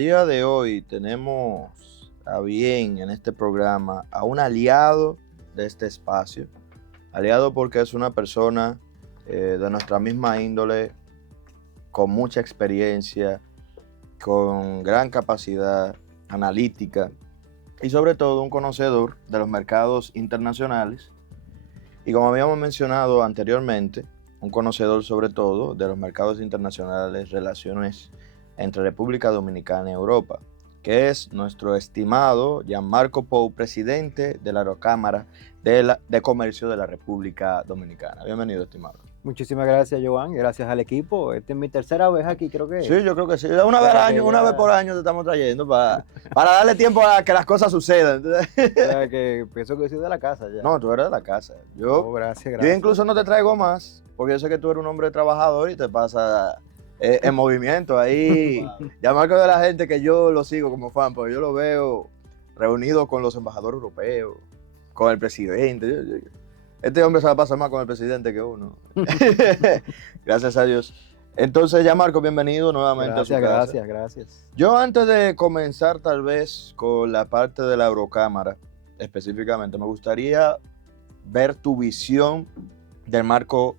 El día de hoy tenemos a bien en este programa a un aliado de este espacio, aliado porque es una persona de nuestra misma índole, con mucha experiencia, con gran capacidad analítica y sobre todo un conocedor de los mercados internacionales y, como habíamos mencionado anteriormente, un conocedor sobre todo de los mercados internacionales, relaciones entre República Dominicana y Europa, que es nuestro estimado Gianmarco Pou, presidente de la Eurocámara de Comercio de la República Dominicana. Bienvenido, estimado. Muchísimas gracias, Joan, gracias al equipo. Esta es mi tercera vez aquí, creo que Sí, yo creo que sí. Una vez al año, una vez por año te estamos trayendo para darle tiempo a que las cosas sucedan. O sea, que pienso que soy de la casa ya. No, tú eres de la casa. Gracias. Yo incluso no te traigo más, porque yo sé que tú eres un hombre trabajador y te pasa en movimiento ahí. Ya marco de la gente que yo lo sigo como fan, porque yo lo veo reunido con los embajadores europeos, con el presidente. Este hombre se va a pasar más con el presidente que uno. Gracias a Dios. Entonces, ya Marco, bienvenido nuevamente a su casa. Gracias. Yo, antes de comenzar tal vez con la parte de la Eurocámara específicamente, me gustaría ver tu visión del marco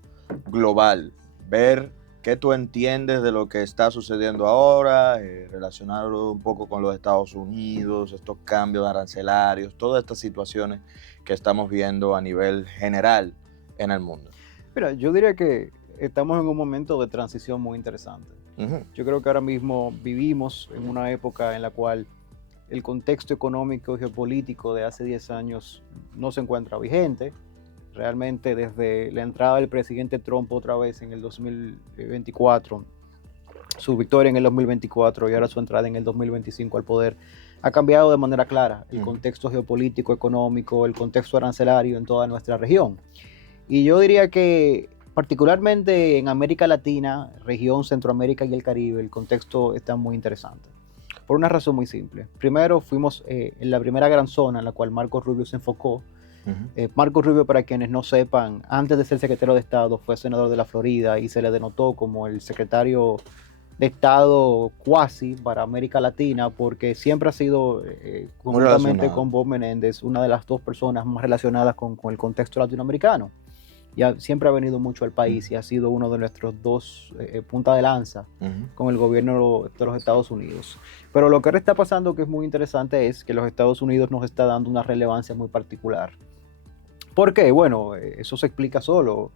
global, ver qué tú entiendes de lo que está sucediendo ahora, relacionarlo un poco con los Estados Unidos, estos cambios arancelarios, todas estas situaciones que estamos viendo a nivel general en el mundo. Mira, yo diría que estamos en un momento de transición muy interesante. Yo creo que ahora mismo vivimos en una época en la cual el contexto económico y geopolítico de hace 10 años no se encuentra vigente. Realmente desde la entrada del presidente Trump otra vez en el 2024, su victoria en el 2024 y ahora su entrada en el 2025 al poder, ha cambiado de manera clara el contexto geopolítico, económico, el contexto arancelario en toda nuestra región. Y yo diría que particularmente en América Latina, región Centroamérica y el Caribe, el contexto está muy interesante. Por una razón muy simple. Primero, fuimos en la primera gran zona en la cual Marco Rubio se enfocó. Marco Rubio, para quienes no sepan, antes de ser secretario de Estado, fue senador de la Florida y se le denotó como el secretario de Estado cuasi para América Latina, porque siempre ha sido, conjuntamente con Bob Menéndez, una de las dos personas más relacionadas con el contexto latinoamericano. Siempre ha venido mucho al país y ha sido uno de nuestros dos puntas de lanza con el gobierno de los Estados Unidos. Pero lo que ahora está pasando, que es muy interesante, es que los Estados Unidos nos está dando una relevancia muy particular. ¿Por qué? Bueno, eso se explica solo.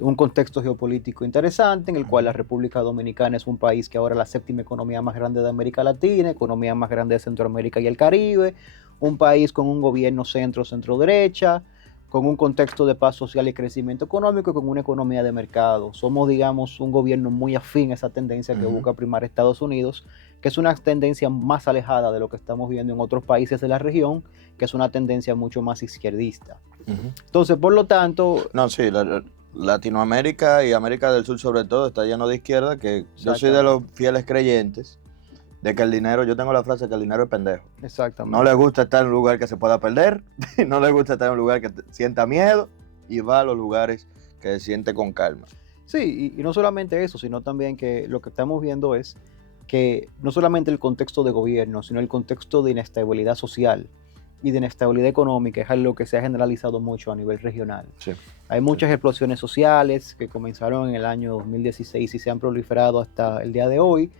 Un contexto geopolítico interesante en el cual la República Dominicana es un país que ahora es la séptima economía más grande de América Latina, economía más grande de Centroamérica y el Caribe, un país con un gobierno centro-derecha, con un contexto de paz social y crecimiento económico y con una economía de mercado. Somos, digamos, un gobierno muy afín a esa tendencia que busca primar Estados Unidos, que es una tendencia más alejada de lo que estamos viendo en otros países de la región, que es una tendencia mucho más izquierdista. Entonces, por lo tanto... No, sí, Latinoamérica y América del Sur sobre todo está lleno de izquierda, que yo soy de los fieles creyentes de que el dinero, yo tengo la frase que el dinero es pendejo. Exactamente. No le gusta estar en un lugar que se pueda perder, no le gusta estar en un lugar que sienta miedo y va a los lugares que se siente con calma. Sí, y no solamente eso, sino también que lo que estamos viendo es que no solamente el contexto de gobierno, sino el contexto de inestabilidad social y de inestabilidad económica es algo que se ha generalizado mucho a nivel regional. Sí. Hay muchas explosiones sociales que comenzaron en el año 2016 y se han proliferado hasta el día de hoy.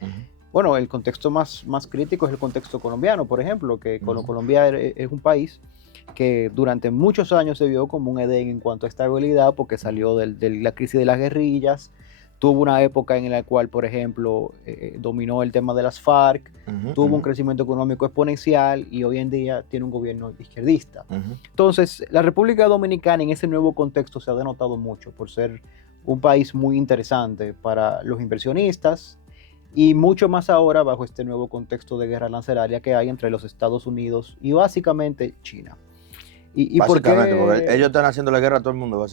Bueno, el contexto más crítico es el contexto colombiano, por ejemplo, que Colombia es un país que durante muchos años se vio como un Edén en cuanto a estabilidad, porque salió de la crisis de las guerrillas, tuvo una época en la cual, por ejemplo, dominó el tema de las FARC, tuvo un crecimiento económico exponencial y hoy en día tiene un gobierno izquierdista. Entonces, la República Dominicana en ese nuevo contexto se ha denotado mucho por ser un país muy interesante para los inversionistas, y mucho más ahora bajo este nuevo contexto de guerra arancelaria que hay entre los Estados Unidos y básicamente China. ¿Y básicamente, porque ellos están haciendo la guerra a todo el mundo,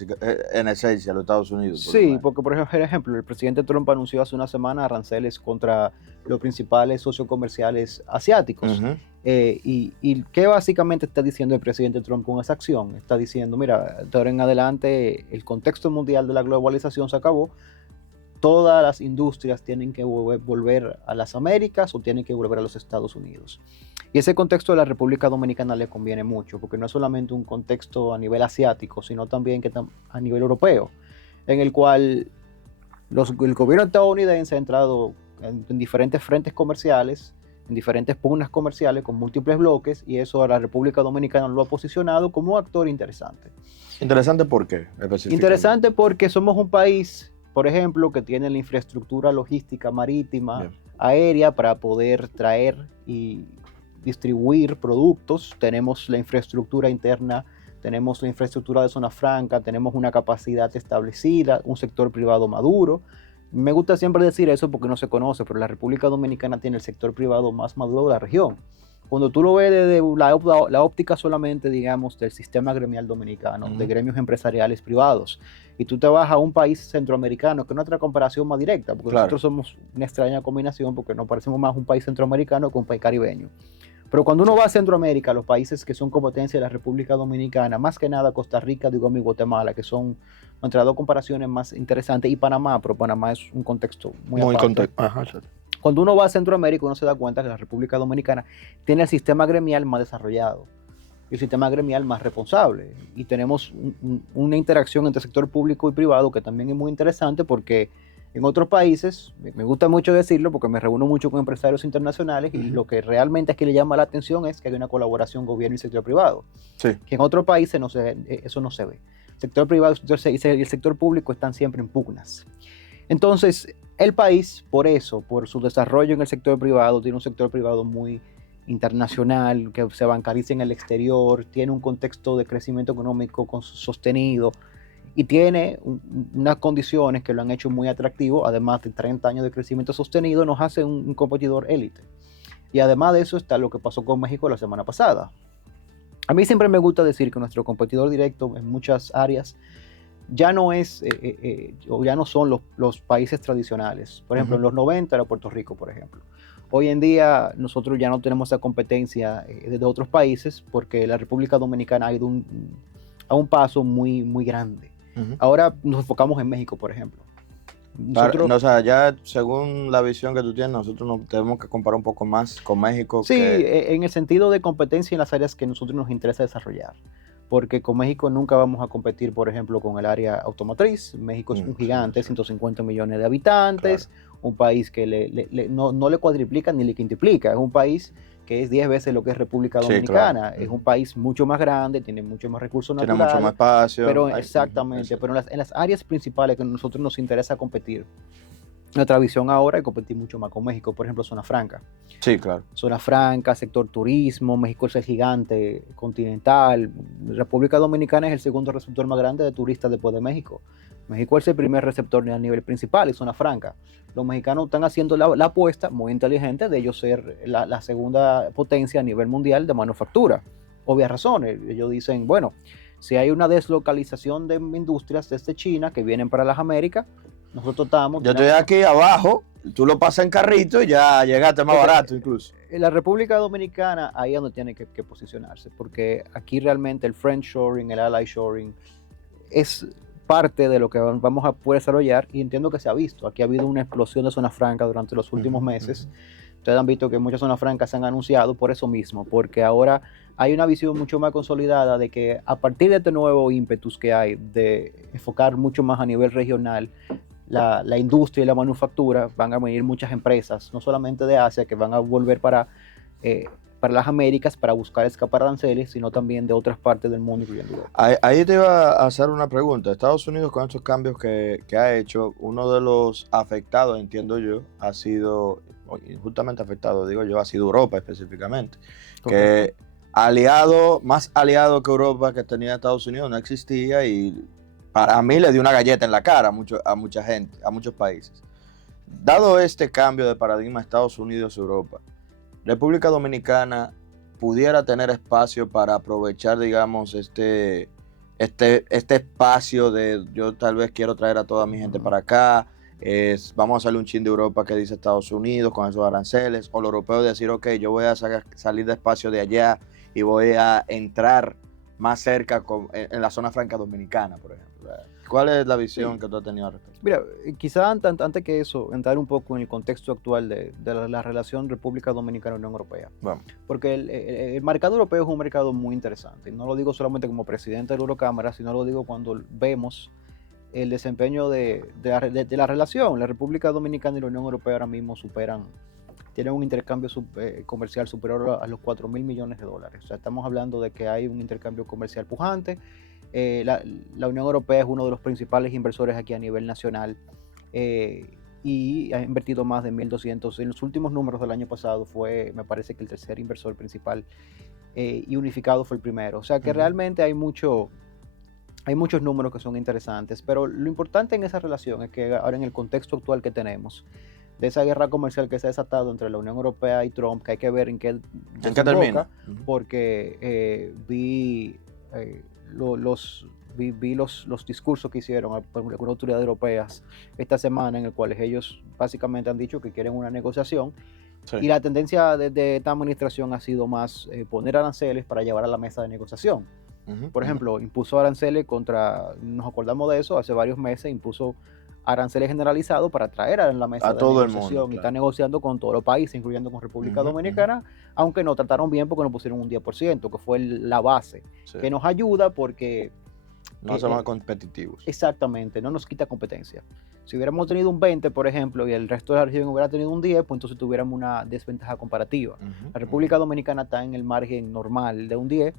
en esencia, a los Estados Unidos. Sí, porque por ejemplo, el presidente Trump anunció hace una semana aranceles contra los principales socios comerciales asiáticos. ¿Y qué básicamente está diciendo el presidente Trump con esa acción? Está diciendo, mira, de ahora en adelante el contexto mundial de la globalización se acabó, todas las industrias tienen que volver a las Américas o tienen que volver a los Estados Unidos. Y ese contexto de la República Dominicana le conviene mucho, porque no es solamente un contexto a nivel asiático, sino también a nivel europeo, en el cual el gobierno estadounidense ha entrado en diferentes frentes comerciales, en diferentes pugnas comerciales con múltiples bloques, y eso a la República Dominicana lo ha posicionado como un actor interesante. ¿Interesante por qué? Interesante porque somos un país, por ejemplo, que tiene la infraestructura logística marítima, aérea, para poder traer y distribuir productos. Tenemos la infraestructura interna, tenemos la infraestructura de zona franca, tenemos una capacidad establecida, un sector privado maduro. Me gusta siempre decir eso porque no se conoce, pero la República Dominicana tiene el sector privado más maduro de la región. Cuando tú lo ves desde la óptica solamente, digamos, del sistema gremial dominicano, de gremios empresariales privados, y tú te vas a un país centroamericano, que es nuestra comparación más directa, porque nosotros somos una extraña combinación, porque nos parecemos más un país centroamericano que un país caribeño. Pero cuando uno va a Centroamérica, los países que son competencia de la República Dominicana, más que nada Costa Rica, digo, y Guatemala, que son entre las dos comparaciones más interesantes, y Panamá, pero Panamá es un contexto muy aparte. Cuando uno va a Centroamérica, uno se da cuenta que la República Dominicana tiene el sistema gremial más desarrollado y el sistema gremial más responsable. Y tenemos una interacción entre sector público y privado que también es muy interesante, porque en otros países, me gusta mucho decirlo porque me reúno mucho con empresarios internacionales, y lo que realmente es que le llama la atención es que hay una colaboración gobierno y sector privado. Que en otros países eso no se ve. El sector privado y el sector público están siempre en pugnas. Entonces, el país, por su desarrollo en el sector privado, tiene un sector privado muy internacional, que se bancariza en el exterior, tiene un contexto de crecimiento económico sostenido, y tiene unas condiciones que lo han hecho muy atractivo. Además de 30 años de crecimiento sostenido, nos hace un competidor élite. Y además de eso está lo que pasó con México la semana pasada. A mí siempre me gusta decir que nuestro competidor directo en muchas áreas ya no son los países tradicionales. Por ejemplo, en los 90 era Puerto Rico, por ejemplo. Hoy en día nosotros ya no tenemos esa competencia de otros países, porque la República Dominicana ha ido a un paso muy, muy grande. Ahora nos enfocamos en México, por ejemplo. O sea, ya según la visión que tú tienes, nosotros nos tenemos que comparar un poco más con México. Sí, en el sentido de competencia en las áreas que a nosotros nos interesa desarrollar. Porque con México nunca vamos a competir, por ejemplo, con el área automotriz. México es un gigante, 150 millones de habitantes, un país que no le cuadriplica ni le quintuplica. Es un país que es 10 veces lo que es República Dominicana. Es un país mucho más grande, tiene mucho más recursos naturales. Tiene mucho más espacio. Pero exactamente, pero en las áreas principales que a nosotros nos interesa competir, nuestra visión ahora es competir mucho más con México. Por ejemplo, zona franca. Sí, claro. Zona franca, sector turismo. México es el gigante continental. República Dominicana es el segundo receptor más grande de turistas después de México. México es el primer receptor a nivel principal, es zona franca. Los mexicanos están haciendo la apuesta muy inteligente de ellos ser la segunda potencia a nivel mundial de manufactura. Obvias razones. Ellos dicen, bueno, si hay una deslocalización de industrias desde China que vienen para las Américas, nosotros estamos... Yo estoy aquí abajo, tú lo pasas en carrito y ya llegaste más barato incluso. La República Dominicana ahí es donde tiene que posicionarse, porque aquí realmente el friendshoring, el ally shoring es parte de lo que vamos a poder desarrollar, y entiendo que se ha visto. Aquí ha habido una explosión de zona franca durante los últimos meses. Ustedes han visto que muchas zonas francas se han anunciado por eso mismo, porque ahora hay una visión mucho más consolidada de que a partir de este nuevo ímpetus que hay de enfocar mucho más a nivel regional la industria y la manufactura, van a venir muchas empresas, no solamente de Asia, que van a volver para las Américas para buscar escapar aranceles, sino también de otras partes del mundo, incluyendo Europa. Ahí te iba a hacer una pregunta. Estados Unidos, con estos cambios que ha hecho, uno de los afectados, entiendo yo, ha sido, justamente afectado, digo yo, ha sido Europa específicamente. Que más aliado que Europa que tenía Estados Unidos no existía, y para mí le dio una galleta en la cara a mucha gente, a muchos países. Dado este cambio de paradigma Estados Unidos-Europa, República Dominicana pudiera tener espacio para aprovechar, digamos, este espacio de yo tal vez quiero traer a toda mi gente para acá, vamos a hacerle un chin de Europa que dice Estados Unidos con esos aranceles, o los europeos decir, ok, yo voy a salir de espacio de allá y voy a entrar más cerca en la zona franca dominicana, por ejemplo. ¿Cuál es la visión que tú has tenido al respecto? Mira, quizá antes que eso, entrar un poco en el contexto actual de la relación República Dominicana-Unión Europea. Vamos. Porque el mercado europeo es un mercado muy interesante. No lo digo solamente como presidente de la Eurocámara, sino lo digo cuando vemos el desempeño de la relación. La República Dominicana y la Unión Europea ahora mismo tienen un intercambio comercial superior a los 4.000 millones de dólares. O sea, estamos hablando de que hay un intercambio comercial pujante. La Unión Europea es uno de los principales inversores aquí a nivel nacional y ha invertido más de 1.200. En los últimos números del año pasado me parece que el tercer inversor principal y unificado fue el primero. O sea que realmente hay muchos números que son interesantes, pero lo importante en esa relación es que ahora en el contexto actual que tenemos, de esa guerra comercial que se ha desatado entre la Unión Europea y Trump, que hay que ver en qué termina, porque vi los discursos que hicieron por algunas autoridades europeas esta semana, en el cual ellos básicamente han dicho que quieren una negociación. Sí. Y la tendencia de esta administración ha sido más poner aranceles para llevar a la mesa de negociación. Por ejemplo, impuso aranceles nos acordamos de eso, hace varios meses impuso aranceles generalizados para traer a la mesa de todo negociación. El mundo, claro. Y está negociando con todos los países, incluyendo con República Dominicana, aunque nos trataron bien porque nos pusieron un 10%, que fue la base, que nos ayuda porque... No somos competitivos. Exactamente, no nos quita competencia. Si hubiéramos tenido un 20, por ejemplo, y el resto de la región hubiera tenido un 10, pues entonces tuviéramos una desventaja comparativa. La República Dominicana está en el margen normal de un 10,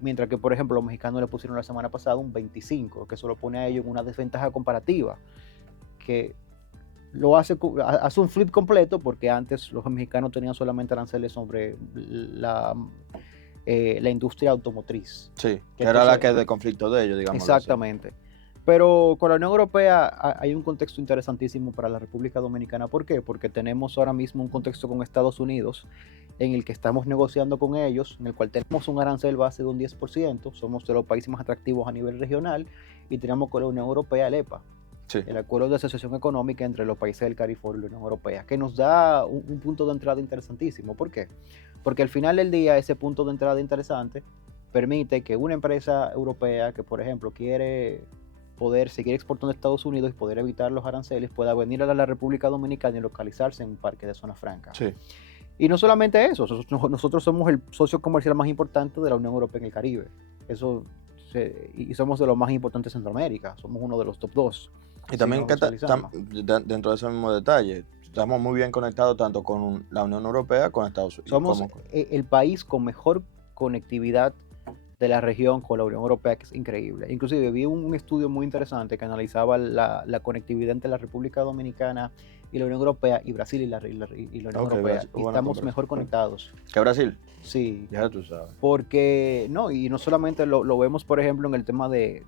mientras que, por ejemplo, los mexicanos le pusieron la semana pasada un 25, que eso lo pone a ellos en una desventaja comparativa, que lo hace un flip completo, porque antes los mexicanos tenían solamente aranceles sobre la industria automotriz. Sí, que era la que es de conflicto de ellos, digamos. Exactamente. Así. Pero con la Unión Europea hay un contexto interesantísimo para la República Dominicana. ¿Por qué? Porque tenemos ahora mismo un contexto con Estados Unidos en el que estamos negociando con ellos, en el cual tenemos un arancel base de un 10%, somos de los países más atractivos a nivel regional, y tenemos con la Unión Europea el EPA, sí, el Acuerdo de Asociación Económica entre los países del Caribe y la Unión Europea, que nos da un punto de entrada interesantísimo. ¿Por qué? Porque al final del día ese punto de entrada interesante permite que una empresa europea que, por ejemplo, quiere poder seguir exportando a Estados Unidos y poder evitar los aranceles, pueda venir a la República Dominicana y localizarse en un parque de zona franca. Sí. Y no solamente eso, nosotros somos el socio comercial más importante de la Unión Europea en el Caribe. Y somos de los más importantes en Centroamérica, somos uno de los top 2. Y también dentro de ese mismo detalle, estamos muy bien conectados tanto con la Unión Europea como con Estados Unidos. Somos el país con mejor conectividad de la región con la Unión Europea, que es increíble. Inclusive vi un estudio muy interesante que analizaba la conectividad entre la República Dominicana y la Unión Europea, y Brasil y la Unión Europea. Y estamos mejor conectados. ¿Que Brasil? Sí. Ya tú sabes. Porque, y no solamente lo vemos, por ejemplo, en el tema de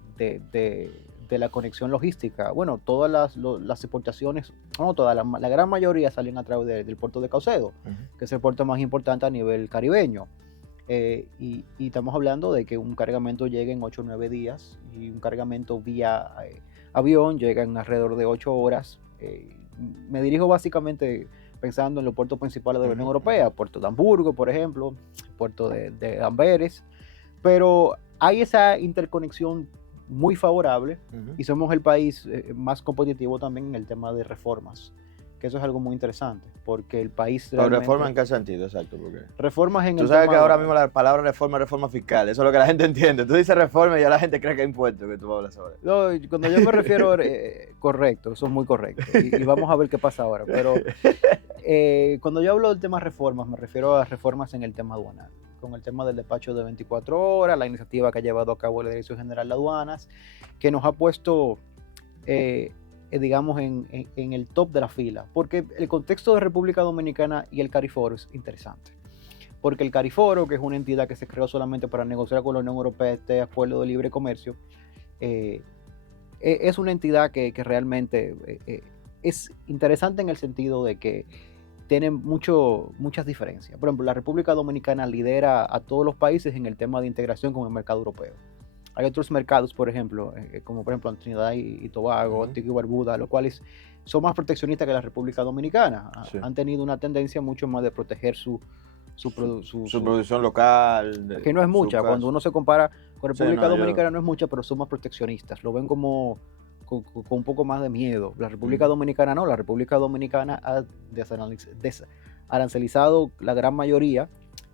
la conexión logística. Bueno, todas las exportaciones, no todas, la gran mayoría salen a través del puerto de Caucedo, que es el puerto más importante a nivel caribeño. Y estamos hablando de que un cargamento llega en 8 o 9 días, y un cargamento vía avión llega en alrededor de 8 horas. Me dirijo básicamente pensando en los puertos principales de la Unión Europea, puerto de Hamburgo, por ejemplo, puerto de Amberes, pero hay esa interconexión muy favorable, y somos el país más competitivo también en el tema de reformas, que eso es algo muy interesante, porque el país realmente... ¿Reforma en qué sentido? Exacto. Porque reformas en tú sabes que ahora mismo la palabra reforma es reforma fiscal, eso es lo que la gente entiende. Tú dices reforma y ya la gente cree que es impuesto que tú hablas ahora. No, cuando yo me refiero, correcto, eso es muy correcto, y vamos a ver qué pasa ahora, pero cuando yo hablo del tema reformas, me refiero a reformas en el tema aduanal, con el tema del despacho de 24 horas, la iniciativa que ha llevado a cabo la Dirección General de Aduanas, que nos ha puesto... digamos, en el top de la fila, porque el contexto de República Dominicana y el CARIFORO es interesante, porque el CARIFORO, que es una entidad que se creó solamente para negociar con la Unión Europea este acuerdo de libre comercio, es una entidad que realmente es interesante en el sentido de que tiene muchas diferencias. Por ejemplo, la República Dominicana lidera a todos los países en el tema de integración con el mercado europeo. Hay otros mercados, por ejemplo, como por ejemplo Trinidad y Tobago, Antigua y Barbuda, los cuales son más proteccionistas que la República Dominicana. Sí. Han tenido una tendencia mucho más de proteger su producción local. Que no es mucha. Cuando uno se compara Con República Dominicana no es mucha, pero son más proteccionistas. Lo ven como con un poco más de miedo. La República Dominicana no. La República Dominicana ha arancelizado la gran mayoría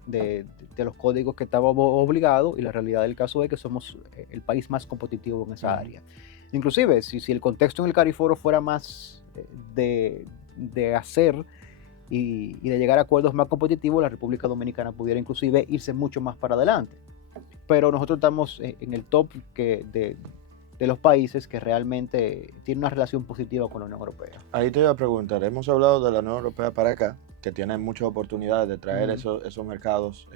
de los códigos que estábamos obligados, y la realidad del caso es que somos el país más competitivo en esa área. Inclusive, si el contexto en el CARIFORO fuera más de hacer y de llegar a acuerdos más competitivos, la República Dominicana pudiera inclusive irse mucho más para adelante. Pero nosotros estamos en el top de los países que realmente tienen una relación positiva con la Unión Europea. Ahí te iba a preguntar, hemos hablado de la Unión Europea para acá, que tiene muchas oportunidades de traer esos mercados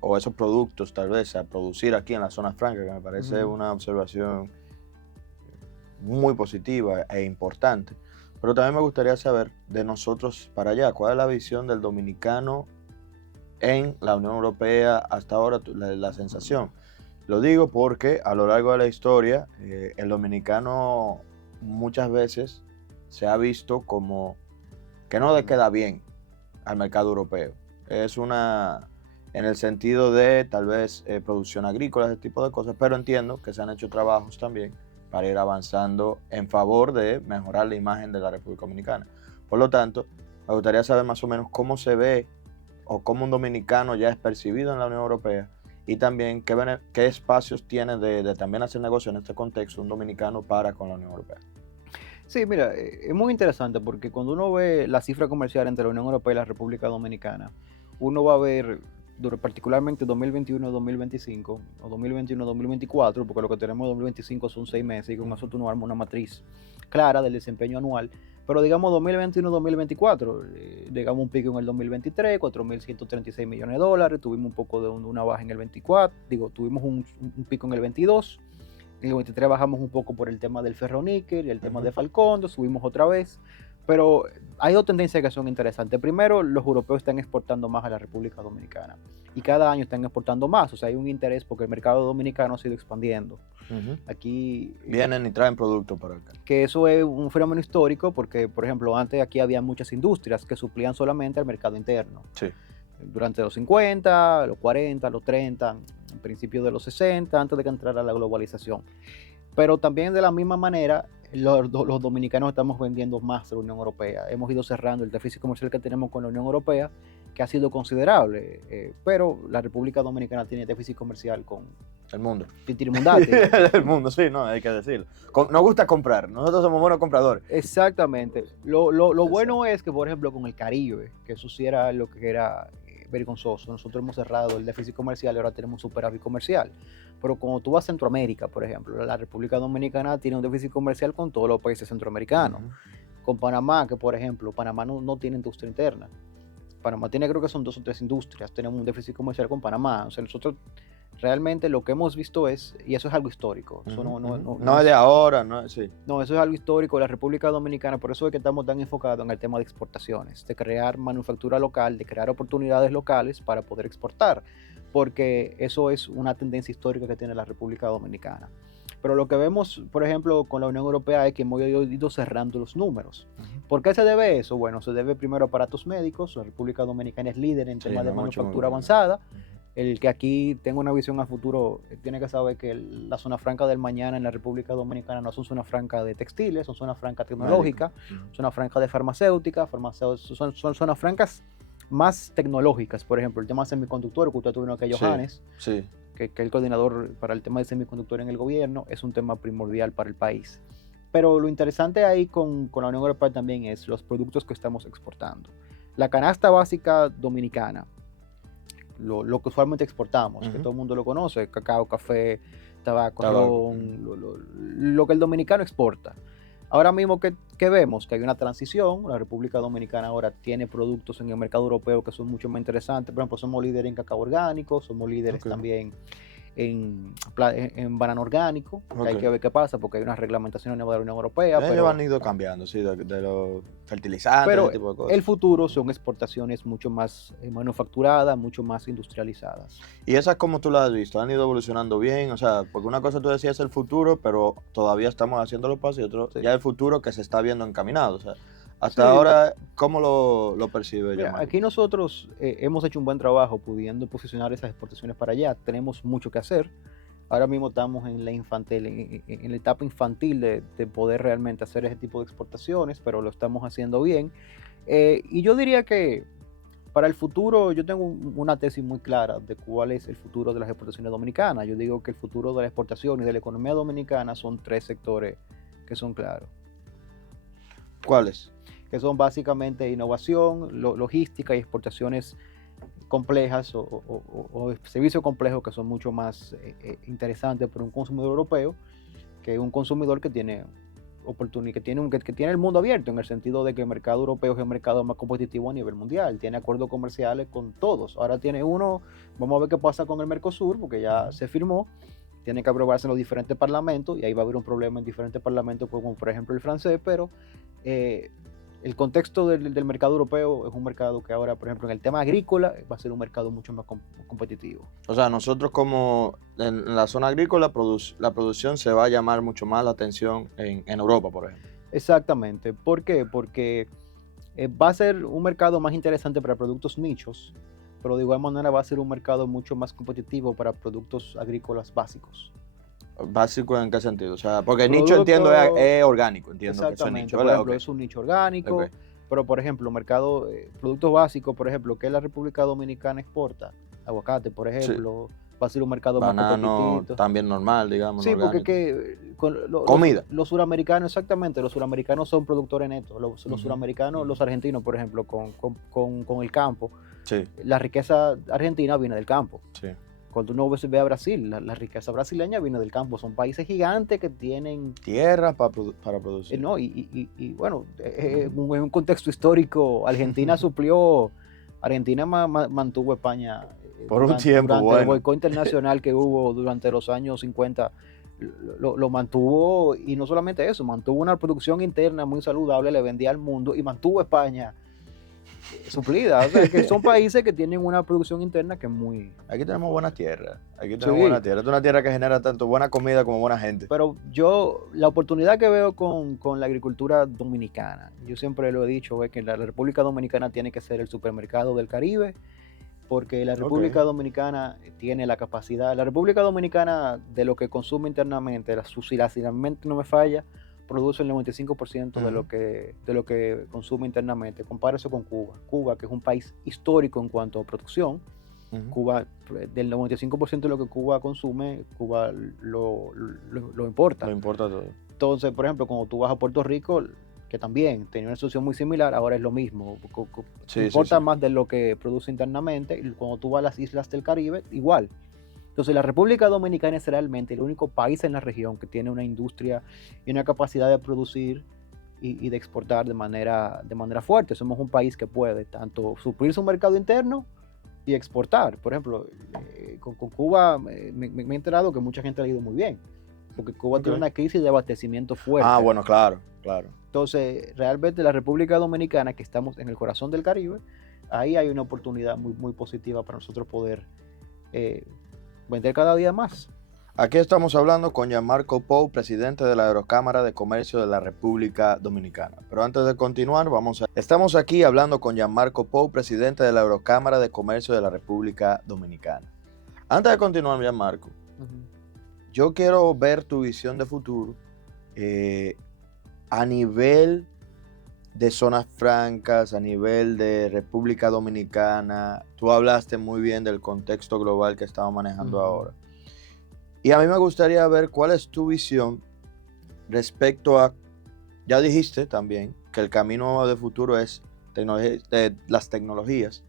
o esos productos tal vez a producir aquí en la zona franca, que me parece una observación muy positiva e importante. Pero también me gustaría saber de nosotros para allá, ¿cuál es la visión del dominicano en la Unión Europea hasta ahora, la sensación? Lo digo porque a lo largo de la historia el dominicano muchas veces se ha visto como que no le queda bien al mercado europeo. Es en el sentido de tal vez producción agrícola, ese tipo de cosas, pero entiendo que se han hecho trabajos también para ir avanzando en favor de mejorar la imagen de la República Dominicana. Por lo tanto, me gustaría saber más o menos cómo se ve o cómo un dominicano ya es percibido en la Unión Europea, y también qué espacios tiene de también hacer negocio en este contexto un dominicano para con la Unión Europea. Sí, mira, es muy interesante porque cuando uno ve la cifra comercial entre la Unión Europea y la República Dominicana, uno va a ver particularmente 2021-2025 o 2021-2024, porque lo que tenemos en 2025 son 6 meses, y con eso tú no armas una matriz clara del desempeño anual. Pero digamos 2021-2024, llegamos un pico en el 2023, 4.136 millones de dólares, tuvimos un poco de una baja en el 24, tuvimos un pico en el 22, en el 23 bajamos un poco por el tema del ferroníquel y el tema de Falcón, subimos otra vez. Pero hay dos tendencias que son interesantes. Primero, los europeos están exportando más a la República Dominicana y cada año están exportando más. O sea, hay un interés porque el mercado dominicano se ha ido expandiendo. Aquí vienen y traen productos para acá. Que eso es un fenómeno histórico porque, por ejemplo, antes aquí había muchas industrias que suplían solamente al mercado interno. Sí. Durante los 50, los 40, los 30, principios de los 60, antes de que entrara la globalización. Pero también de la misma manera, los dominicanos estamos vendiendo más a la Unión Europea. Hemos ido cerrando el déficit comercial que tenemos con la Unión Europea, que ha sido considerable, pero la República Dominicana tiene déficit comercial con el mundo. El mundo, sí, no, hay que decirlo. Nos gusta comprar, nosotros somos buenos compradores. Exactamente. Lo bueno es que, por ejemplo, con el Caribe, que eso sí era lo que era vergonzoso, nosotros hemos cerrado el déficit comercial y ahora tenemos un superávit comercial. Pero cuando tú vas a Centroamérica, por ejemplo, la República Dominicana tiene un déficit comercial con todos los países centroamericanos. Con Panamá, que por ejemplo, Panamá no tiene industria interna. Panamá tiene, creo que son 2 o 3 industrias, tenemos un déficit comercial con Panamá. O sea, nosotros realmente lo que hemos visto es, y eso es algo histórico. Eso no es de ahora, no, sí. No, eso es algo histórico de la República Dominicana, por eso es que estamos tan enfocados en el tema de exportaciones, de crear manufactura local, de crear oportunidades locales para poder exportar, porque eso es una tendencia histórica que tiene la República Dominicana. Pero lo que vemos, por ejemplo, con la Unión Europea es que hemos ido cerrando los números. ¿Por qué se debe eso? Bueno, se debe primero a aparatos médicos. La República Dominicana es líder en temas de manufactura avanzada. El que aquí tenga una visión a futuro tiene que saber que la zona franca del mañana en la República Dominicana no son zona franca de textiles, son zona franca tecnológica, zona franca de farmacéutica, son zonas francas más tecnológicas. Por ejemplo, el tema de semiconductores, que usted tuvo que Johannes, que el coordinador para el tema de semiconductores en el gobierno, es un tema primordial para el país. Pero lo interesante ahí con la Unión Europea también es los productos que estamos exportando. La canasta básica dominicana, lo que usualmente exportamos, que todo el mundo lo conoce, cacao, café, tabaco, ron, lo que el dominicano exporta. Ahora mismo que vemos que hay una transición, la República Dominicana ahora tiene productos en el mercado europeo que son mucho más interesantes. Por ejemplo, somos líderes en cacao orgánico, somos líderes también en banano orgánico. Hay que ver qué pasa porque hay una reglamentación nueva de la Unión Europea. Pero han ido cambiando, sí, de los fertilizantes, pero ese tipo de cosas. El futuro son exportaciones mucho más manufacturadas, mucho más industrializadas. ¿Y esas cómo tú las has visto? ¿Han ido evolucionando bien? O sea, porque una cosa tú decías es el futuro, pero todavía estamos haciendo los pasos, y otro ya el futuro que se está viendo encaminado. O sea, Hasta ahora, ¿cómo lo percibe? Mira, aquí nosotros hemos hecho un buen trabajo pudiendo posicionar esas exportaciones para allá. Tenemos mucho que hacer. Ahora mismo estamos en la etapa infantil de poder realmente hacer ese tipo de exportaciones, pero lo estamos haciendo bien. Y yo diría que para el futuro, yo tengo una tesis muy clara de cuál es el futuro de las exportaciones dominicanas. Yo digo que el futuro de la exportación y de la economía dominicana son 3 sectores que son claros. ¿Cuáles? Que son básicamente innovación, logística y exportaciones complejas o servicios complejos que son mucho más interesantes para un consumidor europeo que un consumidor que tiene oportunidad, que tiene el mundo abierto, en el sentido de que el mercado europeo es el mercado más competitivo a nivel mundial, tiene acuerdos comerciales con todos. Ahora tiene uno, vamos a ver qué pasa con el Mercosur, porque ya se firmó, tiene que aprobarse en los diferentes parlamentos y ahí va a haber un problema en diferentes parlamentos, como por ejemplo el francés, pero el contexto del mercado europeo es un mercado que ahora, por ejemplo, en el tema agrícola, va a ser un mercado mucho más competitivo. O sea, nosotros como en la zona agrícola, la producción se va a llamar mucho más la atención en Europa, por ejemplo. Exactamente. ¿Por qué? Porque va a ser un mercado más interesante para productos nichos, pero de igual manera va a ser un mercado mucho más competitivo para productos agrícolas básicos. ¿Básico en qué sentido? O sea, porque el nicho entiendo es orgánico, entiendo que eso es nicho. Por ejemplo, es un nicho orgánico, pero por ejemplo, mercado, productos básicos, por ejemplo, que la República Dominicana exporta, aguacate, por ejemplo, va a ser un mercado más competitivo. También normal, digamos. Sí, porque comida. Los suramericanos, exactamente, los suramericanos son productores netos. Los suramericanos, los argentinos, por ejemplo, con el campo, la riqueza argentina viene del campo. Sí. Cuando uno ve a Brasil, la riqueza brasileña viene del campo. Son países gigantes que tienen tierra para producir. No, y bueno, en un contexto histórico, Argentina mantuvo España por un tiempo. Durante el boicot internacional que hubo durante los años 50, lo mantuvo, y no solamente eso, mantuvo una producción interna muy saludable, le vendía al mundo y mantuvo España suplida. O sea, que son países que tienen una producción interna que es muy... Aquí tenemos buena tierra. Buena tierra. Es una tierra que genera tanto buena comida como buena gente. Pero la oportunidad que veo con la agricultura dominicana, yo siempre lo he dicho, es que la República Dominicana tiene que ser el supermercado del Caribe, porque la República Dominicana tiene la capacidad. La República Dominicana, de lo que consume internamente, si la mente no me falla, produce el 95% de lo que consume internamente. Compárese con Cuba. Cuba, que es un país histórico en cuanto a producción. Cuba, del 95% de lo que Cuba consume, Cuba lo importa. Lo importa todo. Entonces, por ejemplo, cuando tú vas a Puerto Rico, que también tenía una situación muy similar, ahora es lo mismo. Importa más de lo que produce internamente, y cuando tú vas a las islas del Caribe, igual. Entonces, la República Dominicana es realmente el único país en la región que tiene una industria y una capacidad de producir y de exportar de manera fuerte. Somos un país que puede tanto suplir su mercado interno y exportar. Por ejemplo, con Cuba me he enterado que mucha gente le ha ido muy bien, porque Cuba tiene una crisis de abastecimiento fuerte. Ah, bueno, claro. Entonces, realmente la República Dominicana, que estamos en el corazón del Caribe, ahí hay una oportunidad muy, muy positiva para nosotros poder vender cada día más. Aquí estamos hablando con Gianmarco Pou, presidente de la Eurocámara de Comercio de la República Dominicana. Pero antes de continuar, estamos aquí hablando con Gianmarco Pou, presidente de la Eurocámara de Comercio de la República Dominicana. Antes de continuar, Gianmarco, yo quiero ver tu visión de futuro a nivel de zonas francas, a nivel de República Dominicana. Tú hablaste muy bien del contexto global que estamos manejando ahora. Y a mí me gustaría ver cuál es tu visión respecto a, ya dijiste también, que el camino de futuro es las tecnologías,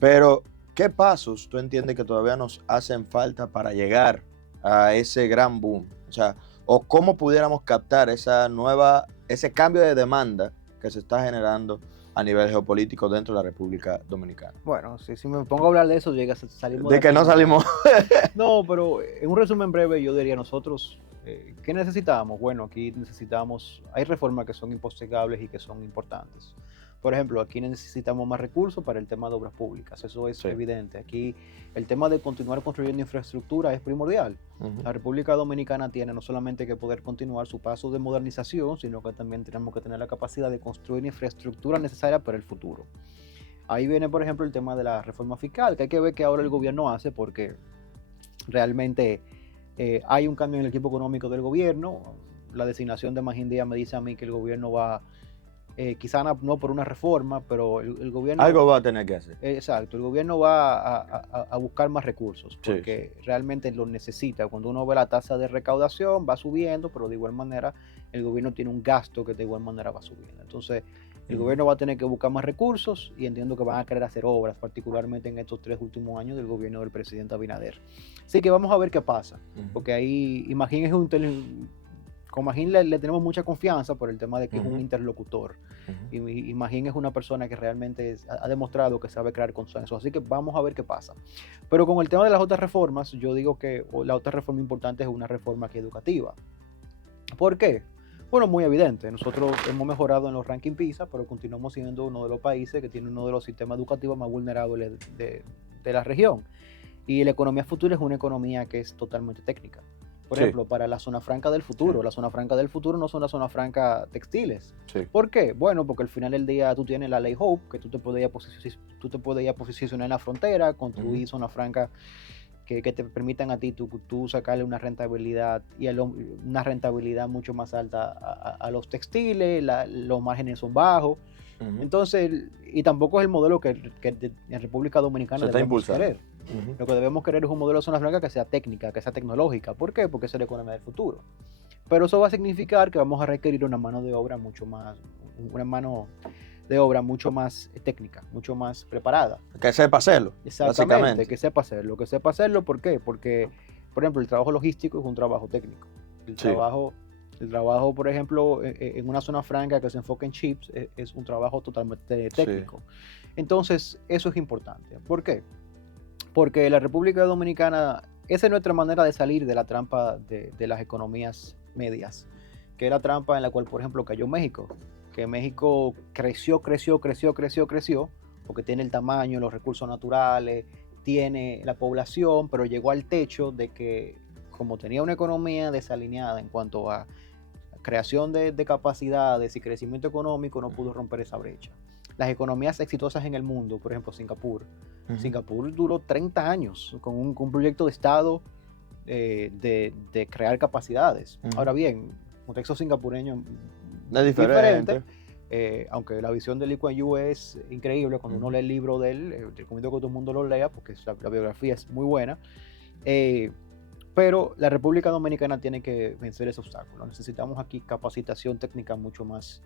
pero ¿qué pasos tú entiendes que todavía nos hacen falta para llegar a ese gran boom? O sea, o cómo pudiéramos captar ese cambio de demanda que se está generando a nivel geopolítico dentro de la República Dominicana. Bueno, si me pongo a hablar de eso, salimos de que no salimos. No, pero en un resumen breve yo diría nosotros, ¿qué necesitamos? Bueno, aquí hay reformas que son impostergables y que son importantes. Por ejemplo, aquí necesitamos más recursos para el tema de obras públicas, eso es evidente. Aquí el tema de continuar construyendo infraestructura es primordial. La República Dominicana tiene no solamente que poder continuar su paso de modernización, sino que también tenemos que tener la capacidad de construir infraestructura necesaria para el futuro. Ahí viene, por ejemplo, el tema de la reforma fiscal, que hay que ver qué ahora el gobierno hace, porque realmente hay un cambio en el equipo económico del gobierno. La designación de Magín Díaz me dice a mí que el gobierno va, quizá no por una reforma, pero el gobierno... Algo va a tener que hacer. Exacto, el gobierno va a buscar más recursos, porque realmente lo necesita. Cuando uno ve la tasa de recaudación, va subiendo, pero de igual manera el gobierno tiene un gasto que de igual manera va subiendo. Entonces, el gobierno va a tener que buscar más recursos y entiendo que van a querer hacer obras, particularmente en estos 3 últimos años del gobierno del presidente Abinader. Así que vamos a ver qué pasa, porque ahí Imagín es con Magín le tenemos mucha confianza por el tema de que es un interlocutor. Y Magín es una persona que realmente ha demostrado que sabe crear consenso. Así que vamos a ver qué pasa. Pero con el tema de las otras reformas, yo digo que la otra reforma importante es una reforma aquí educativa. ¿Por qué? Bueno, muy evidente. Nosotros hemos mejorado en los rankings PISA, pero continuamos siendo uno de los países que tiene uno de los sistemas educativos más vulnerables de la región. Y la economía futura es una economía que es totalmente técnica. Por ejemplo, para la zona franca del futuro. La zona franca del futuro no son las zonas francas textiles. ¿Por qué? Bueno, porque al final del día tú tienes la ley Hope, que tú te puedes ir a posicionar en la frontera, construir zona franca que te permitan a ti tú sacarle una rentabilidad una rentabilidad mucho más alta a los textiles, los márgenes son bajos. Entonces, y tampoco es el modelo que en República Dominicana debemos querer. Lo que debemos querer es un modelo de zona franca que sea técnica, que sea tecnológica. ¿Por qué? Porque es la economía del futuro. Pero eso va a significar que vamos a requerir una mano de obra mucho más técnica, mucho más preparada. Que sepa hacerlo. Exactamente, que sepa hacerlo. ¿Por qué? Porque, por ejemplo, el trabajo logístico es un trabajo técnico. El trabajo, por ejemplo, en una zona franca que se enfoca en chips, es un trabajo totalmente técnico. Entonces, eso es importante. ¿Por qué? Porque la República Dominicana, esa es nuestra manera de salir de la trampa de las economías medias, que es la trampa en la cual, por ejemplo, cayó México. Que México creció, porque tiene el tamaño, los recursos naturales, tiene la población, pero llegó al techo de que, como tenía una economía desalineada en cuanto a creación de capacidades y crecimiento económico, no pudo romper esa brecha. Las economías exitosas en el mundo, por ejemplo, Singapur. Singapur duró 30 años con un proyecto de Estado de crear capacidades. Ahora bien, el contexto singapureño es diferente. Aunque la visión de Lee Kuan Yew es increíble, cuando uno lee el libro de él, recomiendo que todo el mundo lo lea porque la biografía es muy buena. Pero la República Dominicana tiene que vencer ese obstáculo. Necesitamos aquí capacitación técnica mucho más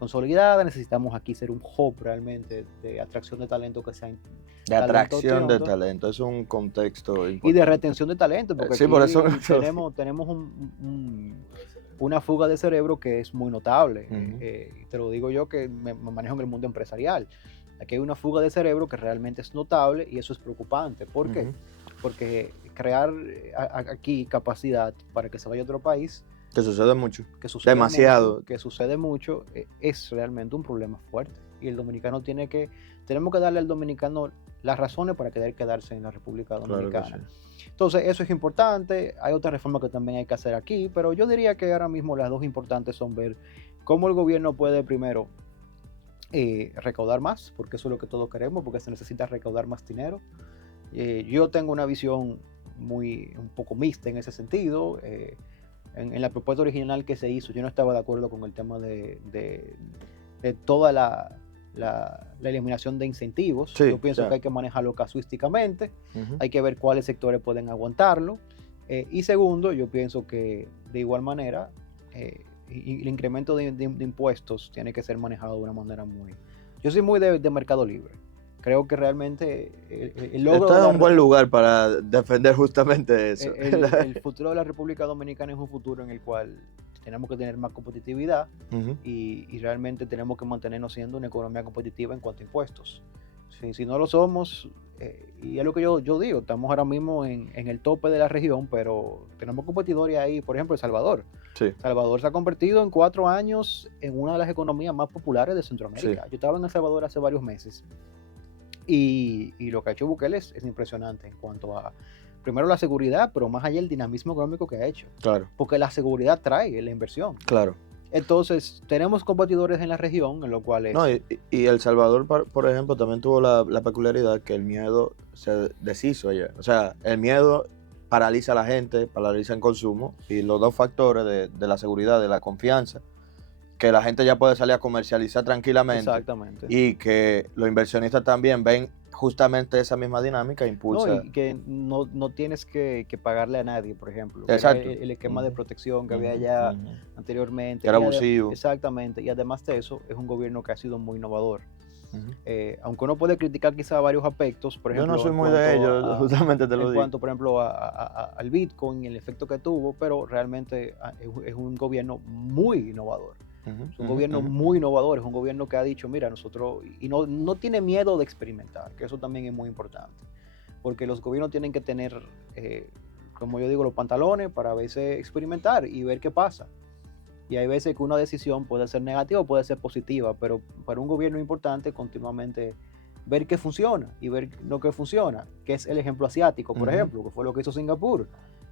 consolidada, necesitamos aquí ser un hub realmente de atracción de talento que sea... De atracción de talento, es un contexto importante. Y de retención de talento, porque sí, aquí por eso tenemos una fuga de cerebro que es muy notable. Te lo digo yo que me manejo en el mundo empresarial. Aquí hay una fuga de cerebro que realmente es notable y eso es preocupante. ¿Por qué? Porque crear aquí capacidad para que se vaya a otro país... Que sucede mucho. Demasiado. Que sucede mucho, es realmente un problema fuerte. Y el dominicano tenemos que darle al dominicano las razones para querer quedarse en la República Dominicana. Claro que sí. Entonces, eso es importante. Hay otras reformas que también hay que hacer aquí, pero yo diría que ahora mismo las dos importantes son ver cómo el gobierno puede primero recaudar más, porque eso es lo que todos queremos, porque se necesita recaudar más dinero. Yo tengo una visión un poco mixta en ese sentido. En la propuesta original que se hizo, yo no estaba de acuerdo con el tema de toda la eliminación de incentivos. Yo pienso que hay que manejarlo casuísticamente, hay que ver cuáles sectores pueden aguantarlo. Y segundo, yo pienso que de igual manera el incremento de impuestos tiene que ser manejado de una manera Yo soy muy de mercado libre. Creo que realmente el logro... Esto es un buen lugar para defender justamente eso. El futuro de la República Dominicana es un futuro en el cual tenemos que tener más competitividad y realmente tenemos que mantenernos siendo una economía competitiva en cuanto a impuestos. Si no lo somos, y es lo que yo digo, estamos ahora mismo en el tope de la región, pero tenemos competidores ahí, por ejemplo, El Salvador. Sí. Salvador se ha convertido en 4 años en una de las economías más populares de Centroamérica. Sí. Yo estaba en El Salvador hace varios meses y lo que ha hecho Bukele es impresionante en cuanto a, primero, la seguridad, pero más allá el dinamismo económico que ha hecho. Claro. Porque la seguridad trae la inversión. Claro. Entonces, tenemos competidores en la región, en lo cual es... No, y El Salvador, por ejemplo, también tuvo la peculiaridad que el miedo se deshizo allá. O sea, el miedo paraliza a la gente, paraliza el consumo, y los dos factores de la seguridad, de la confianza, que la gente ya puede salir a comercializar tranquilamente. Exactamente. Y que los inversionistas también ven justamente esa misma dinámica, impulsa. No, y que no tienes que pagarle a nadie, por ejemplo. Exacto. El esquema de protección que había allá anteriormente. Que era abusivo. Exactamente. Y además de eso, es un gobierno que ha sido muy innovador. Aunque uno puede criticar quizá varios aspectos, por ejemplo... Yo no soy muy de ellos, justamente te lo digo. En cuanto, por ejemplo, al Bitcoin y el efecto que tuvo, pero realmente es un gobierno muy innovador. Es un gobierno muy innovador, es un gobierno que ha dicho, mira, nosotros, y no tiene miedo de experimentar, que eso también es muy importante, porque los gobiernos tienen que tener, como yo digo, los pantalones para a veces experimentar y ver qué pasa. Y hay veces que una decisión puede ser negativa o puede ser positiva, pero para un gobierno es importante continuamente ver qué funciona y ver lo que funciona, que es el ejemplo asiático, por ejemplo, que fue lo que hizo Singapur,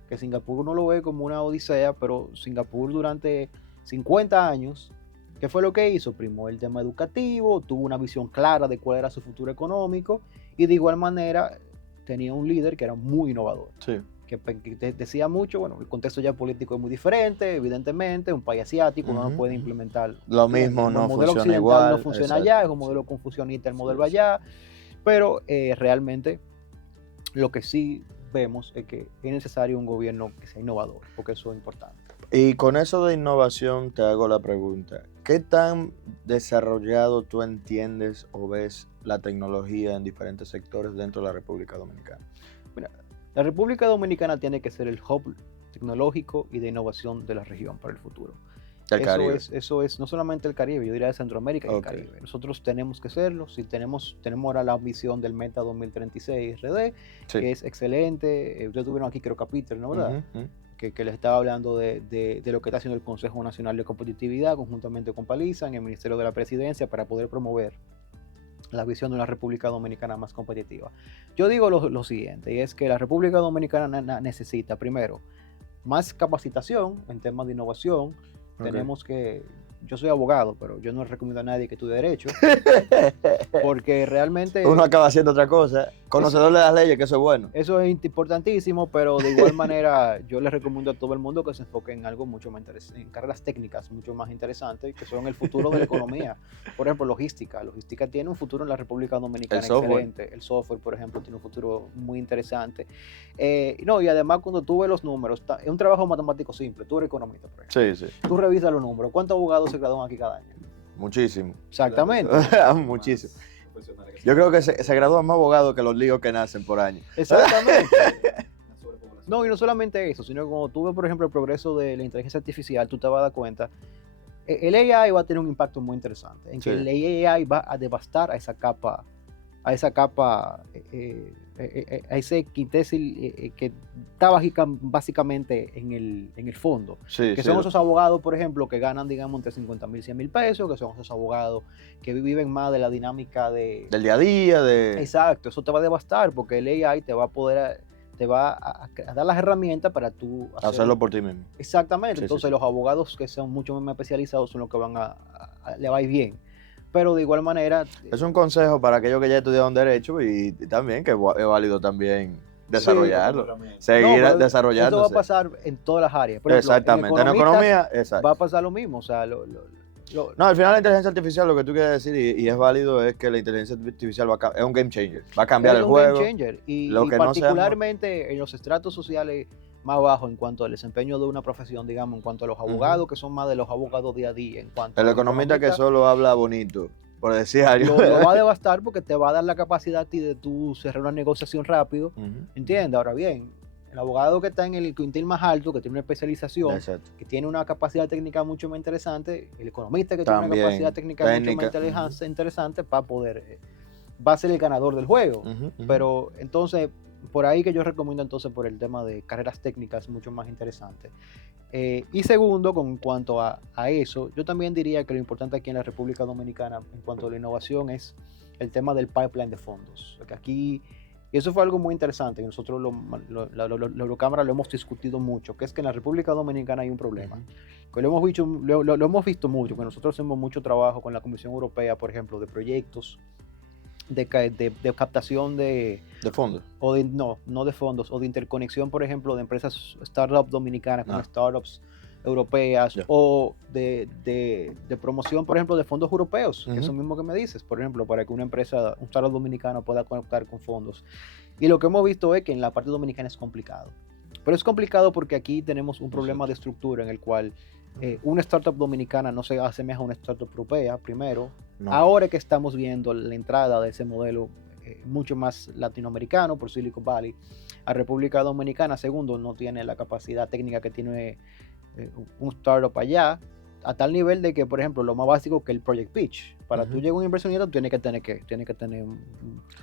que Singapur uno lo ve como una odisea, pero Singapur durante 50 años, ¿qué fue lo que hizo? Primó el tema educativo, tuvo una visión clara de cuál era su futuro económico y de igual manera tenía un líder que era muy innovador. Sí. Que decía mucho, bueno, el contexto ya político es muy diferente, evidentemente, un país asiático no puede implementar lo mismo, no funciona igual. No funciona allá, es un modelo confusionista el modelo allá, pero realmente lo que sí vemos es que es necesario un gobierno que sea innovador, porque eso es importante. Y con eso de innovación te hago la pregunta, ¿qué tan desarrollado tú entiendes o ves la tecnología en diferentes sectores dentro de la República Dominicana? Mira, la República Dominicana tiene que ser el hub tecnológico y de innovación de la región para el futuro. Eso es no solamente el Caribe, yo diría de Centroamérica y el Caribe. Nosotros tenemos que serlo. Si tenemos ahora la visión del Meta 2036 RD, que es excelente. Ustedes tuvieron aquí, creo, capítulo, ¿no? ¿Verdad? Que les estaba hablando de lo que está haciendo el Consejo Nacional de Competitividad conjuntamente con Paliza en el Ministerio de la Presidencia para poder promover la visión de una República Dominicana más competitiva. Yo digo lo siguiente, y es que la República Dominicana necesita, primero, más capacitación en temas de innovación. Tenemos que... Yo soy abogado, pero yo no recomiendo a nadie que estudie Derecho, porque realmente... Uno acaba haciendo otra cosa, conocedor de las leyes, que eso es bueno. Eso es importantísimo, pero de igual manera yo les recomiendo a todo el mundo que se enfoque en algo mucho más interesante, en carreras técnicas mucho más interesantes, que son el futuro de la economía. Por ejemplo, logística. Logística tiene un futuro en la República Dominicana excelente. El software, por ejemplo, tiene un futuro muy interesante. Y además cuando tú ves los números, es un trabajo matemático simple. Tú eres economista, por ejemplo. Sí. Tú revisas los números. ¿Cuántos abogados se gradúan aquí cada año? Muchísimo. Exactamente. Muchísimo. Yo creo que se gradúan más abogados que los líos que nacen por año. Exactamente. No, y no solamente eso, sino que cuando tú ves, por ejemplo, el progreso de la inteligencia artificial, tú te vas a dar cuenta, el AI va a tener un impacto muy interesante, en que el AI va a devastar a esa capa, a ese quintésil que está básicamente en el fondo. Que son esos abogados, por ejemplo, que ganan, digamos, entre 50,000 y 100,000 pesos, que son esos abogados que viven más de la dinámica del día a día. Exacto, eso te va a devastar porque el AI te va a dar las herramientas para tú hacerlo por ti mismo. Exactamente, entonces los abogados que son mucho más especializados son los que le va a ir bien. Pero de igual manera... Es un consejo para aquellos que ya estudiaron Derecho y también que es válido también desarrollarlo, seguir desarrollándose. Eso va a pasar en todas las áreas. Por ejemplo, exactamente, en economía va a pasar lo mismo. O sea, no, al final la inteligencia artificial, lo que tú quieres decir, y es válido, es que la inteligencia artificial es un game changer. Va a cambiar el juego. Es un game changer. Y particularmente en los estratos sociales más bajos en cuanto al desempeño de una profesión, digamos, en cuanto a los abogados, que son más de los abogados día a día. En cuanto el economista que solo habla bonito, por decir algo. Lo va a devastar porque te va a dar la capacidad a ti de tú cerrar una negociación rápido. ¿Entiendes? Ahora bien, el abogado que está en el quintil más alto, que tiene una especialización, exacto, que tiene una capacidad técnica mucho más interesante, el economista que tiene una capacidad técnica mucho más interesante para poder va a ser el ganador del juego. Ujú. Pero entonces, por ahí que yo recomiendo entonces por el tema de carreras técnicas mucho más interesante. Y segundo, con cuanto a eso, yo también diría que lo importante aquí en la República Dominicana en cuanto a la innovación es el tema del pipeline de fondos. Que aquí, y eso fue algo muy interesante, que nosotros la Eurocámara lo hemos discutido mucho, que es que en la República Dominicana hay un problema. Que lo hemos visto mucho, que nosotros hacemos mucho trabajo con la Comisión Europea, por ejemplo, de proyectos de captación de fondos. O de, no de fondos, o de interconexión, por ejemplo, de empresas startups dominicanas con startups europeas, o de promoción, por ejemplo, de fondos europeos, que es eso mismo que me dices, por ejemplo, para que una empresa, un startup dominicano pueda conectar con fondos. Y lo que hemos visto es que en la parte dominicana es complicado. Pero es complicado porque aquí tenemos un problema de estructura en el cual una startup dominicana no se asemeja a una startup europea, primero. No. Ahora que estamos viendo la entrada de ese modelo mucho más latinoamericano por Silicon Valley a República Dominicana, segundo, no tiene la capacidad técnica que tiene un startup allá, a tal nivel de que, por ejemplo, lo más básico que el project pitch. Para tú llegar a un inversionista, tú tienes que tener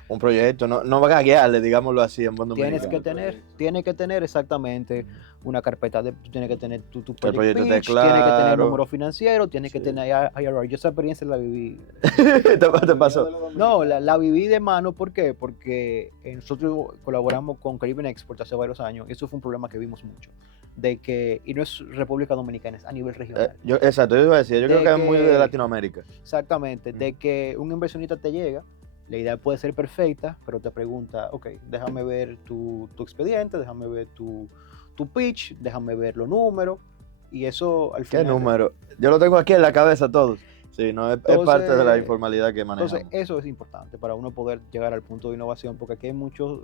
un proyecto, no vas a guiarle, digámoslo así, en buen dominicano. Tienes que tener exactamente una carpeta, tienes que tener tu project proyecto pitch, claro. Tienes que tener número financiero, tienes que tener IRR. Yo esa experiencia la viví. ¿Te pasó? No, la viví de mano, ¿por qué? Porque nosotros colaboramos con Caribbean Export hace varios años, y eso fue un problema que vimos mucho. De que, y no es República Dominicana, es a nivel regional. Exacto, yo iba a decir, yo creo que es muy de Latinoamérica. Exactamente, de que un inversionista te llega, la idea puede ser perfecta, pero te pregunta, ok, déjame ver tu expediente, déjame ver tu pitch, déjame ver los números, y eso al final... ¿Qué número? Yo lo tengo aquí en la cabeza todos. Sí, no, es parte de la informalidad que manejamos. Entonces, eso es importante para uno poder llegar al punto de innovación, porque aquí hay muchos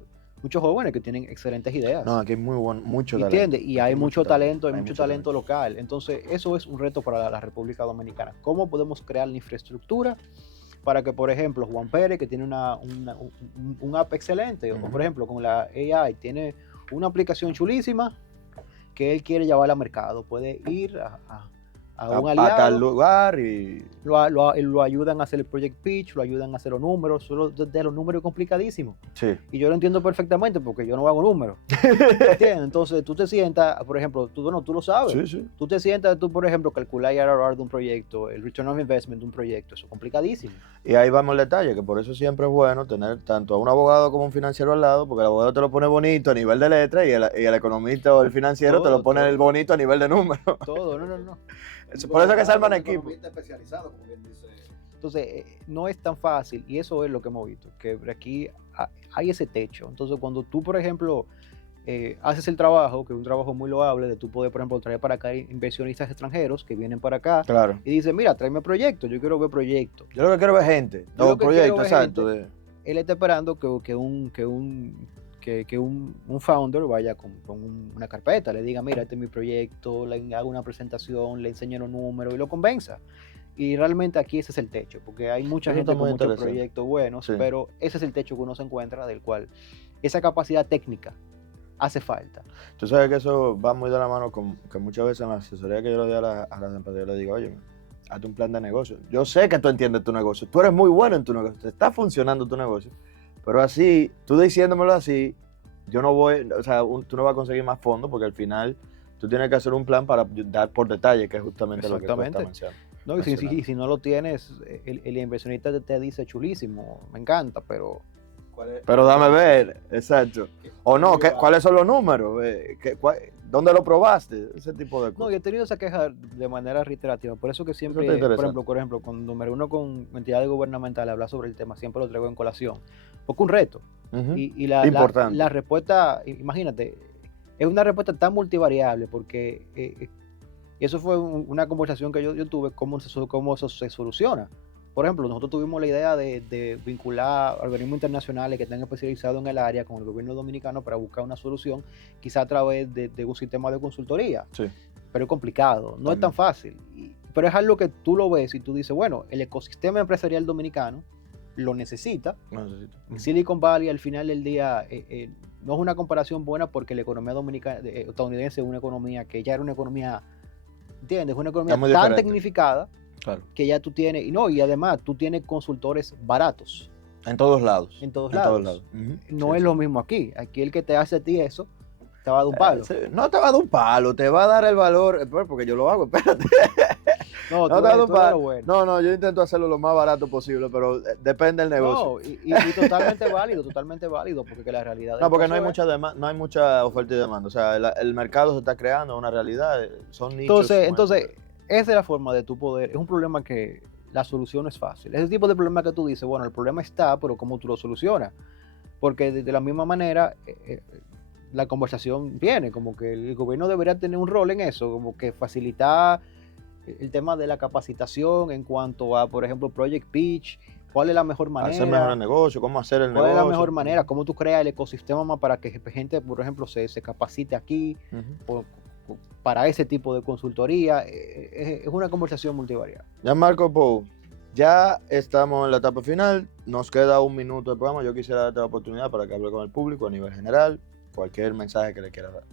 jóvenes que tienen excelentes ideas. No, aquí hay mucho talento. ¿Entiendes? Y hay mucho talento, local. Entonces, eso es un reto para la República Dominicana. ¿Cómo podemos crear la infraestructura para que, por ejemplo, Juan Pérez, que tiene un app excelente, o por ejemplo, con la AI, tiene una aplicación chulísima que él quiere llevar al mercado? Puede ir a un aliado, a tal lugar y lo ayudan a hacer el project pitch, lo ayudan a hacer los números, solo de los números complicadísimos. Sí. Y yo lo entiendo perfectamente porque yo no hago números. ¿Entiendes? Entonces tú te sientas, por ejemplo, tú lo sabes. Sí, sí. Tú te sientas, por ejemplo, calcular IRR de un proyecto, el return on investment de un proyecto, eso es complicadísimo. Y ahí vamos al detalle, que por eso siempre es bueno tener tanto a un abogado como un financiero al lado, porque el abogado te lo pone bonito a nivel de letra y el economista o el financiero te lo pone el bonito a nivel de número. Todo, no. Por eso es que se arman equipos. Especializado, como bien dice. Entonces, no es tan fácil, y eso es lo que hemos visto, que aquí hay ese techo. Entonces, cuando tú, por ejemplo, haces el trabajo, que es un trabajo muy loable, de tú poder, por ejemplo, traer para acá inversionistas extranjeros que vienen para acá, claro, y dicen, mira, tráeme proyectos, yo quiero ver proyectos. Yo lo que quiero ver gente, todo proyecto, exacto. Él está esperando que un founder vaya con una carpeta, le diga, mira, este es mi proyecto, le haga una presentación, le enseñe los números y lo convenza. Y realmente aquí ese es el techo, porque hay mucha gente con muchos proyectos buenos, sí, pero ese es el techo que uno se encuentra, del cual esa capacidad técnica hace falta. Tú sabes que eso va muy de la mano con que muchas veces en la asesoría que yo le doy a las empresas, yo le digo, oye, hazte un plan de negocio. Yo sé que tú entiendes tu negocio, tú eres muy bueno en tu negocio, te está funcionando tu negocio, pero así, tú diciéndomelo así, yo no voy, o sea, tú no vas a conseguir más fondos porque al final tú tienes que hacer un plan para dar por detalle, que es justamente lo que tú estás mencionando. No, y si no lo tienes, el inversionista te dice chulísimo, me encanta, pero... Pero dame ver, exacto. O no, ¿cuáles son los números? ¿Dónde lo probaste? Ese tipo de cosas. No, yo he tenido esa queja de manera reiterativa, por eso que siempre, por ejemplo, con número uno con entidades gubernamentales hablar sobre el tema, siempre lo traigo en colación, porque es un reto. Y la respuesta, imagínate, es una respuesta tan multivariable, porque eso fue una conversación que yo tuve, cómo eso se soluciona. Por ejemplo, nosotros tuvimos la idea de vincular organismos internacionales que están especializados en el área con el gobierno dominicano para buscar una solución, quizá a través de un sistema de consultoría. Sí. Pero es complicado, no es tan fácil. Pero es algo que tú lo ves y tú dices, bueno, el ecosistema empresarial dominicano lo necesita. Silicon Valley al final del día no es una comparación buena porque la economía estadounidense es una economía que ya era una economía, ¿entiendes? Una economía tan diferente, tecnificada. Claro. Que ya tú tienes, y además tú tienes consultores baratos. En todos lados. En todos lados. No es lo mismo aquí. Aquí el que te hace a ti eso te va a dar un palo. No te va a dar un palo, te va a dar el valor, porque yo lo hago, espérate. No te va a dar un palo. Bueno. No, yo intento hacerlo lo más barato posible, pero depende del negocio. No, y totalmente válido, porque la realidad... No, porque no hay mucha oferta y demanda, o sea, el mercado se está creando, es una realidad, son nichos. Entonces, esa es la forma de tu poder, es un problema que la solución no es fácil. Ese tipo de problema que tú dices, bueno, el problema está, pero ¿cómo tú lo solucionas? Porque de la misma manera... la conversación viene, como que el gobierno debería tener un rol en eso, como que facilitar el tema de la capacitación en cuanto a, por ejemplo, Project Pitch, cuál es la mejor manera. Hacer mejor el negocio, cómo hacer el negocio. ¿Cuál es la mejor manera? ¿Cómo tú creas el ecosistema más para que gente, por ejemplo, se capacite aquí para ese tipo de consultoría? Es una conversación multivariada. Ya Marco Pou, ya estamos en la etapa final, nos queda un minuto de programa, yo quisiera darte la oportunidad para que hable con el público a nivel general. Cualquier mensaje que le quiera dar.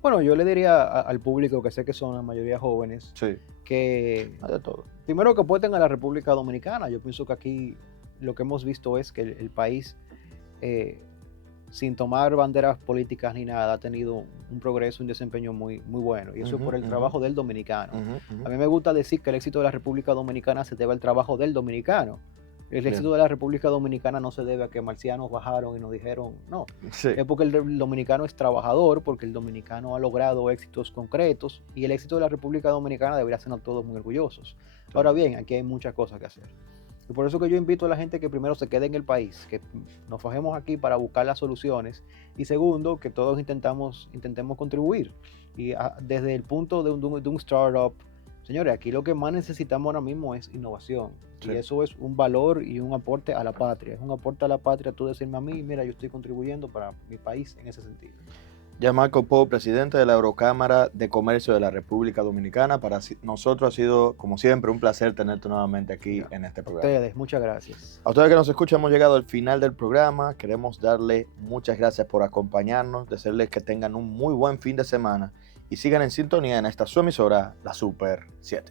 Bueno, yo le diría al público, que sé que son la mayoría jóvenes, sí, que hay de todo. Primero que apuesten a la República Dominicana. Yo pienso que aquí lo que hemos visto es que el país, sin tomar banderas políticas ni nada, ha tenido un progreso, un desempeño muy, muy bueno. Y eso es por el trabajo del dominicano. A mí me gusta decir que el éxito de la República Dominicana se debe al trabajo del dominicano. El éxito de la República Dominicana no se debe a que marcianos bajaron y nos dijeron, no. Sí. Es porque el dominicano es trabajador, porque el dominicano ha logrado éxitos concretos y el éxito de la República Dominicana debería hacernos todos muy orgullosos. Claro. Ahora bien, aquí hay muchas cosas que hacer. Y por eso que yo invito a la gente que primero se quede en el país, que nos fajemos aquí para buscar las soluciones, y segundo, que todos intentemos contribuir. Y desde el punto de un startup, señores, aquí lo que más necesitamos ahora mismo es innovación. Sí. Y eso es un valor y un aporte a la patria. Es un aporte a la patria tú decirme a mí, mira, yo estoy contribuyendo para mi país en ese sentido. Ya Marco Pou, presidente de la Eurocámara de Comercio de la República Dominicana. Para nosotros ha sido, como siempre, un placer tenerte nuevamente aquí en este programa. A ustedes, muchas gracias. A ustedes que nos escuchan, hemos llegado al final del programa. Queremos darle muchas gracias por acompañarnos, desearles que tengan un muy buen fin de semana y sigan en sintonía en esta su emisora, la Super 7.